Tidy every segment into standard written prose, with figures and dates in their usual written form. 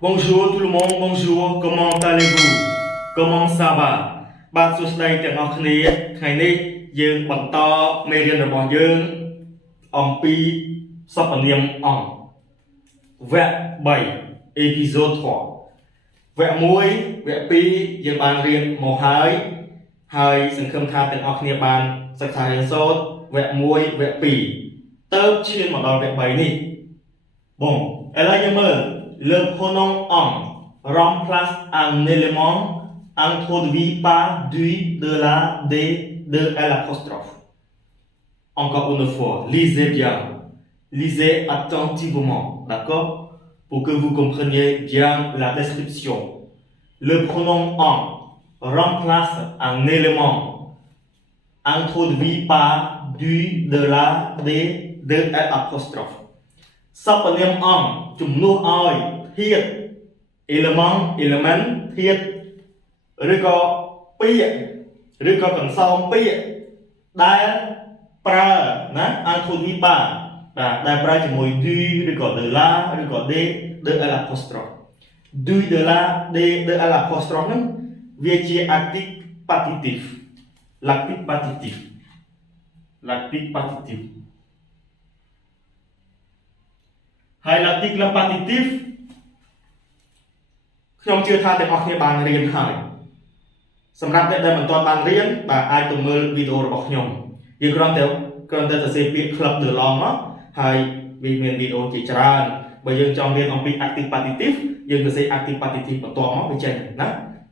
Bonjour tout le monde, bonjour, comment allez-vous? Comment ça va? បាទសួស្តីទាំងអស់គ្នាថ្ងៃនេះយើងបន្តមេរៀនរបស់យើងអំពីសព្វនាមអង្គវគ្គ3 episode 3វគ្គ1វគ្គ2យើងបានរៀនមកហើយសង្ឃឹមថាទាំងអស់គ្នាបានសិក្សារៀនសូត្រវគ្គ1វគ្គ2ទៅឈានមកដល់វគ្គ3នេះបងឥឡូវយើងមើល Le pronom en remplace un élément introduit par du, de la, des, de l'apostrophe. Encore une fois, lisez bien, lisez attentivement, d'accord? Pour que vous compreniez bien la description. Le pronom en remplace un élément introduit par du, de la, des, de l'apostrophe. សព្វនាមអង្គជំនួសឲ្យធាតុ element ធាតុឬក៏ពាក្យឬក៏កន្សោមពាក្យដែលប្រើណា introduit par បាទដែលប្រើជាមួយ du ឬក៏ de la ឬក៏ de l'apostrophe du de la de l'apostrophe ហ្នឹងវាជា actif partitif l'actif partitifហើយ l'article partitif ខ្ញុំជឿថាទាំងអស់គ្នាបានរៀនហើយសម្រាប់អ្នកដែលមិនទាន់បានរៀនបាទអាចទៅមើលវីដេអូរបស់ខ្ញុំយើងគ្រាន់តែសរសេរពាក្យ club de langue មកហើយវាមានវីដេអូជាច្រើនបើយើងចង់រៀនអំពី active partitif យើងសរសេរ active partitif បន្ទាប់មកវាចេញណា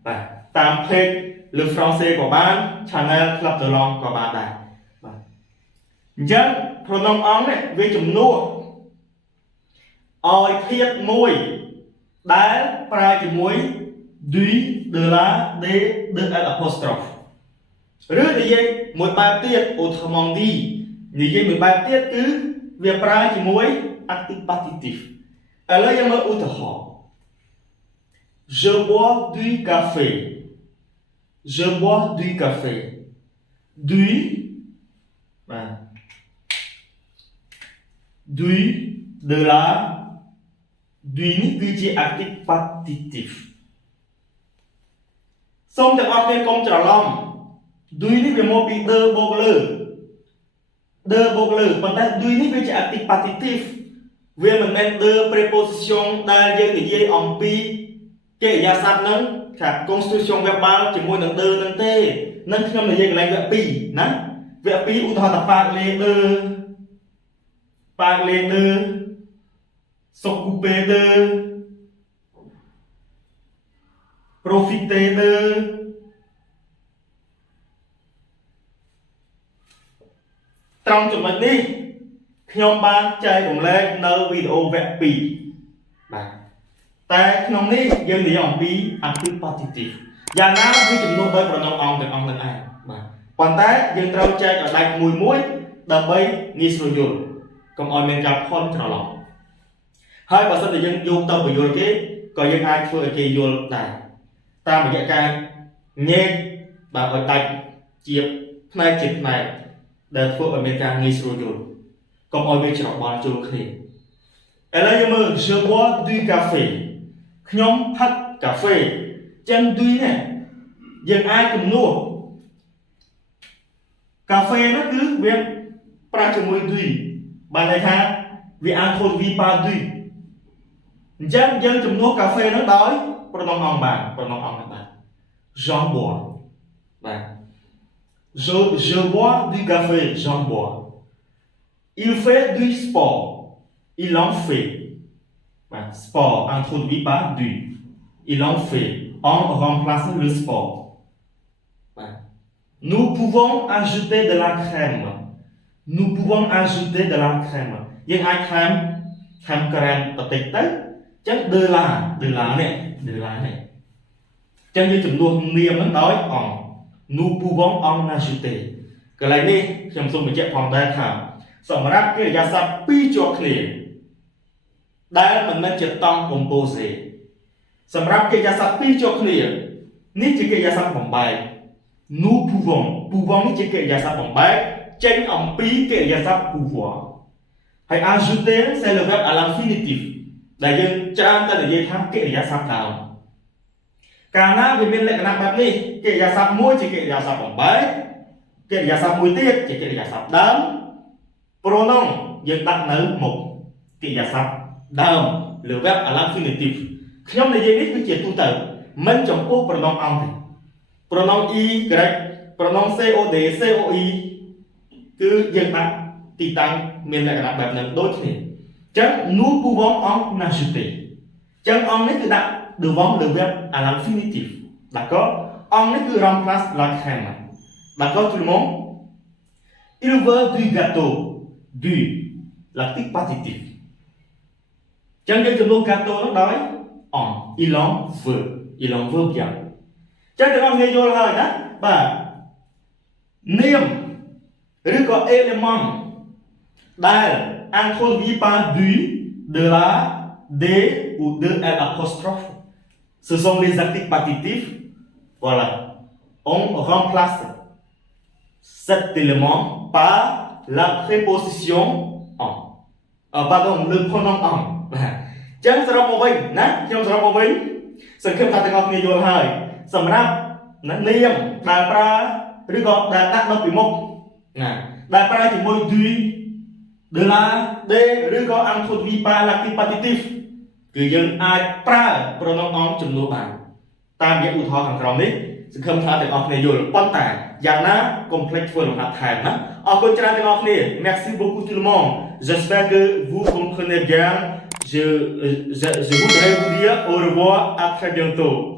បាទតាម page Le Français ក៏បាន channel club de langue ក៏បានដែរបាទអញ្ចឹង pronom អង្គនេះវាជំនួសឲ្យធាតុមួយដែលប្រើជាមួយ du de la de l'apostrophe ឬនិយាយមួយបែបទៀត autrement dit និយាយមួយបែបទៀតគឺវាប្រើជាមួយ actif partitif ឥឡូវយើងមើលឧទាហរណ៍ Je bois du café du បាទ du de la du នេះគឺជា actif partitif សូមទាំងអស់គ្នាកុំច្រឡំ du នេះវាមកពី de បូកលើប៉ុន្តែ du នេះវាជា actif partitif វាមិនមែន de préposition ដែលយើងនិយាយអំពីកិរិយាសព្ទហ្នឹងថា construction verbal ជាមួយនឹង de ហ្នឹងទេនឹងខ្ញុំនិយាយកន្លែងវគ្គ2ណាវគ្គ2ឧទាហរណ៍ថា parler de s'occuper de profiter de ត្រង់ចំណុចនេះខ្ញុំបានចែករំលែកនៅវីដេអូវគ្គ2បាទតែក្នុងនេះយើងនិយាយអំពី actif partitif យ៉ាងណាវាជំនួសដោយ pronom អង្គទាំងអស់នឹងឯងបាទប៉ុន្តែយើងត្រូវចែកឲ្យដាច់មួយដើម្បីងាយស្រួលយល់កុំឲ្យមានការភ័ន្តច្រឡំហើយបើសិនតែយើងយកទៅបញ្យល់គេក៏យើងអាចធ្វើឲ្យគេយល់ដែរតាមរយៈការញែកបាទឲ្យដាច់ជាផ្នែកដែលធ្វើឲ្យមានការងាយស្រួលយល់កុំឲ្យវាច្របល់ចូលគ្នាឥឡូវយើងមើល Je bois du café ខ្ញុំផឹកកាហ្វេចឹង du នេះយើងអាចជំនួសកាហ្វេនោះគឺវាប្រើជាមួយ du បានន័យថាវា introduit par du អញ្ចឹងយើងជំនួសកាហ្វេនោះដោយ pronom អង្គបាន pronom អង្គបាន J'en bois បាទ Je bois du café j'en bois Il fait du sport il en fait បាទ sport introduit par du il en fait en remplace le sport បាទ Nous pouvons ajouter de la crème យើងអាចថែមក្រែមបន្តិចទៅចឹង de la នេះចឹងយើងជំនួសនាមហ្នឹងដោយអង្គ Nous pouvons en ajouter កន្លែងនេះខ្ញុំសូមបញ្ជាក់ផងដែរថាសម្រាប់កិរិយាសព្ទពីរជាប់គ្នាដែលមិនមែនជាតង់ composé សម្រាប់កិរិយាសព្ទពីរជាប់គ្នានេះជាកិរិយាសព្ទបំបែក Nous pouvons នេះជាកិរិយាសព្ទបំបែកចេញអំពីកិរិយាសព្ទ pouvoir ហើយ ajouter c'est le verbe à l'infinitif ដែលយើងច្រើនតែនិយាយថាកិរិយាសព្ទដើមកាលណាវាមានលក្ខណៈបែបនេះកិរិយាសព្ទមួយជាកិរិយាសព្ទបំបែកកិរិយាសព្ទមួយទៀតជាកិរិយាសព្ទដើម pronom យើងដាក់នៅមុខកិរិយាសព្ទដើមឬ verb à l'infinitif ខ្ញុំនិយាយនេះគឺជាទូទៅមិនចំពោះ pronom អង្គទេ pronom e grec pronom cod coe គឺយើងដាក់ទីតាំងមានលក្ខណៈបែបហ្នឹងដូចគ្នាអញ្ចឹង nous pouvons en ajouter អញ្ចឹងអង្គនេះគឺដាក់ devant le verbe à l'infinitif d'accord អង្គនេះគឺ remplace la crème d'accord tout le monde il veut du gâteau du l'article partitif អញ្ចឹងយើងចំនួន gâteau នោះដោយ en il en veut bien អញ្ចឹងទាំងអស់គ្នាយល់ហើយណាបាទនាមឬក៏ élément ដែល introduit par du de la d ou de l apostrophe ce sont les articles partitifs voilà on remplace cet élément par la préposition en pardon le pronom en ចឹងសរុបមកវិញណាខ្ញុំសរុបមកវិញសង្ឃឹមថាទាំងអស់គ្នាយល់ហើយសម្រាប់នាមដែលប្រើឬក៏ដែលដាក់នៅពីមុខណាដែលប្រើជាមួយ du de la d ឬក៏ introduit par l'article partitif គឺយើងអាចប្រើ pronom en ចំនួនបានតាមរយៈឧទាហរណ៍ខាងក្រោមនេះសង្ឃឹមថាទាំងអស់គ្នាយល់ប៉ុន្តែយ៉ាងណាកុំភ្លេចធ្វើលំហាត់ថែមណាអរគុណច្រើនទាំងអស់គ្នា merci beaucoup tout le monde j'espère que vous comprenez bien je voudrais vous dire au revoir à très bientôt